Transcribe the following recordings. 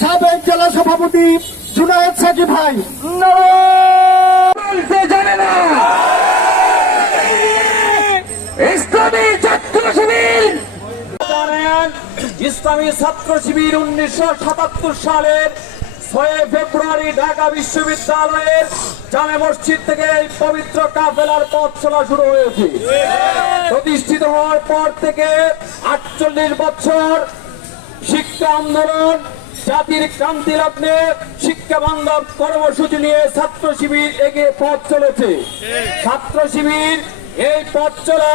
সাবেক জেলা সভাপতি জুনায়েদ সাকিব ভাই জানে না ইসলামী ছাত্র শিবির জানেন ইসলামী ছাত্র শিবির 1977 সালের 6 ফেব্রুয়ারি ঢাকা বিশ্ববিদ্যালয়ের জামে মসজিদ থেকে এই পবিত্র কাফেলার পথ চলা শুরু হয়েছে। প্রতিষ্ঠিত হওয়ার পর থেকে 48 বছর শিক্ষা আন্দোলন, জাতির ক্রান্তি লগ্নে শিক্ষা বান্ধব কর্মসূচি নিয়ে ছাত্র শিবির এগিয়ে পথ চলেছে। ছাত্র শিবির এই পথ চলা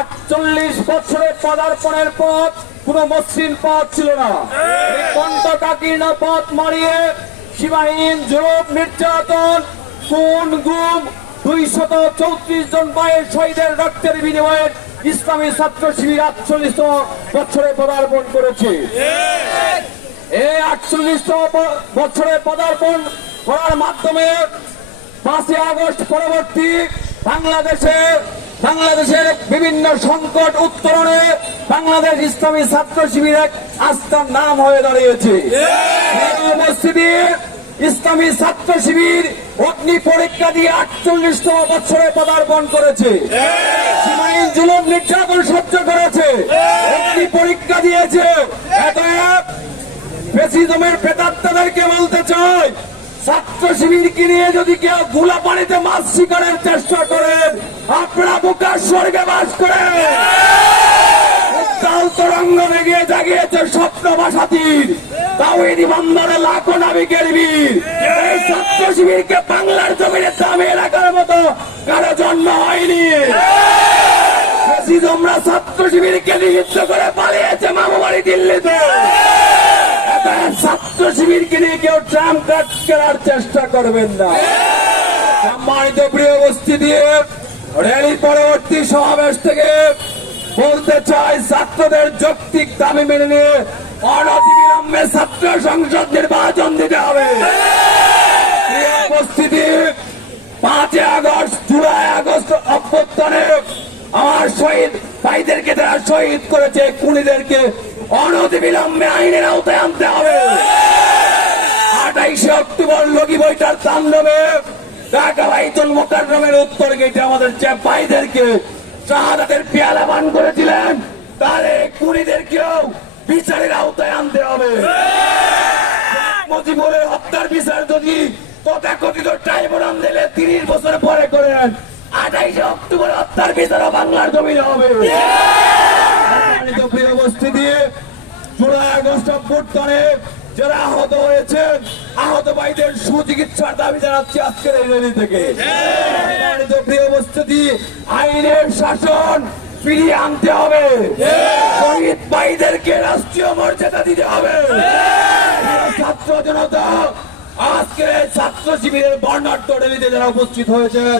48 বছরের পদার্পণের পথ কোন মসৃণ পথ ছিল না। কণ্টকাকীর্ণ পথ মারিয়ে সীমাহীন জুলুম, নির্যাতন, খুন, গুম, 234 জন মায়ের শহীদের রক্তের বিনিময়ে ইসলামী ছাত্র শিবির 48তম বছরে পদার্পণ করেছে। এই 48তম বছরে পদার্পণ করার মাধ্যমে 5 আগস্ট পরবর্তী বাংলাদেশের বিভিন্ন সংকট উত্তরণে বাংলাদেশ ইসলামী ছাত্র শিবির এক আস্থার নাম হয়ে দাঁড়িয়েছে। উপস্থিতি ইসলামী ছাত্র শিবির অগ্নি পরীক্ষা দিয়ে 48তম বছরে পদার্পণ করেছে। সীমাহীন জুলুম নির্যাতন সহ্য করেছে, অগ্নি পরীক্ষা দিয়েছে। ফ্যাসিজমের প্রেতাত্মাদেরকে বলতে চাই, ছাত্র শিবিরকে নিয়ে যদি কেউ গুলা পানিতে মাছ শিকারের চেষ্টা করেন, আপনারা বুকার স্বর্গে বাস করেন। উত্তাল তরঙ্গ ভেঙে জাগিয়েছে স্বপ্ন বাসাতির তাওহীদ ইমানদারে লাখো নাবিকের বীর। এই ছাত্র শিবিরকে বাংলার জমিনে দামে রাখার মতো কারো জন্ম হয়নি। ফ্যাসিজমরা ছাত্র শিবিরকে নিষিদ্ধ করে পালিয়েছে মামু বাড়ি দিল্লিতে। ছাত্র শিবিরকে নিয়ে কেউ ট্রাম্প কাট করার চেষ্টা করবেন না। সম্মানিত প্রিয় উপস্থিতি, র্যালি পরবর্তী সমাবেশ থেকে বলতে চাই, ছাত্রদের যৌক্তিক দাবি মেনে নিয়ে অনতিবিলম্বে ছাত্র সংসদ নির্বাচন দিতে হবে। প্রিয় উপস্থিতি, 5 আগস্ট, জুলাই আগস্ট অভ্যুত্থানে আমার শহীদ ভাইদেরকে যারা শহীদ করেছে, খুনিদেরকে অনতিবিলম্বে আইনের আওতায় আনতে হবে। 28 অক্টোবর লগি বইটার তাণ্ডবে ঢাকা বাইতুল মোকাররমের উত্তর গেটে আমাদের যে ভাইদেরকে শাহাদাতের পেয়ালা পান করেছিলেন, তার এই খুনিদেরকেও বিচারের আওতায় আনতে হবে। মুজিবুরের হত্যার বিচার যদি তথাকথিত ট্রাইব্যুনাল দিলে 30 বছর পরে করেন, 28 অক্টোবর হত্যার বিচারও বাংলার জমিনে হবে। প্রিয় উপস্থিতি, জুলাই আগস্ট অভ্যুত্থানে যারা আহত হয়েছেন, আহত ভাইদের সুচিকিৎসার দাবি জানাচ্ছি আজকের এই র্যালি থেকে। প্রিয় উপস্থিতি, আইনের শাসন ফিরিয়ে আনতে হবে, শহীদ ভাইদেরকে রাষ্ট্রীয় মর্যাদা দিতে হবে। ছাত্র জনতা, আজকের ছাত্র শিবিরের বর্ণাঢ্য র্যালিতে যারা উপস্থিত হয়েছেন,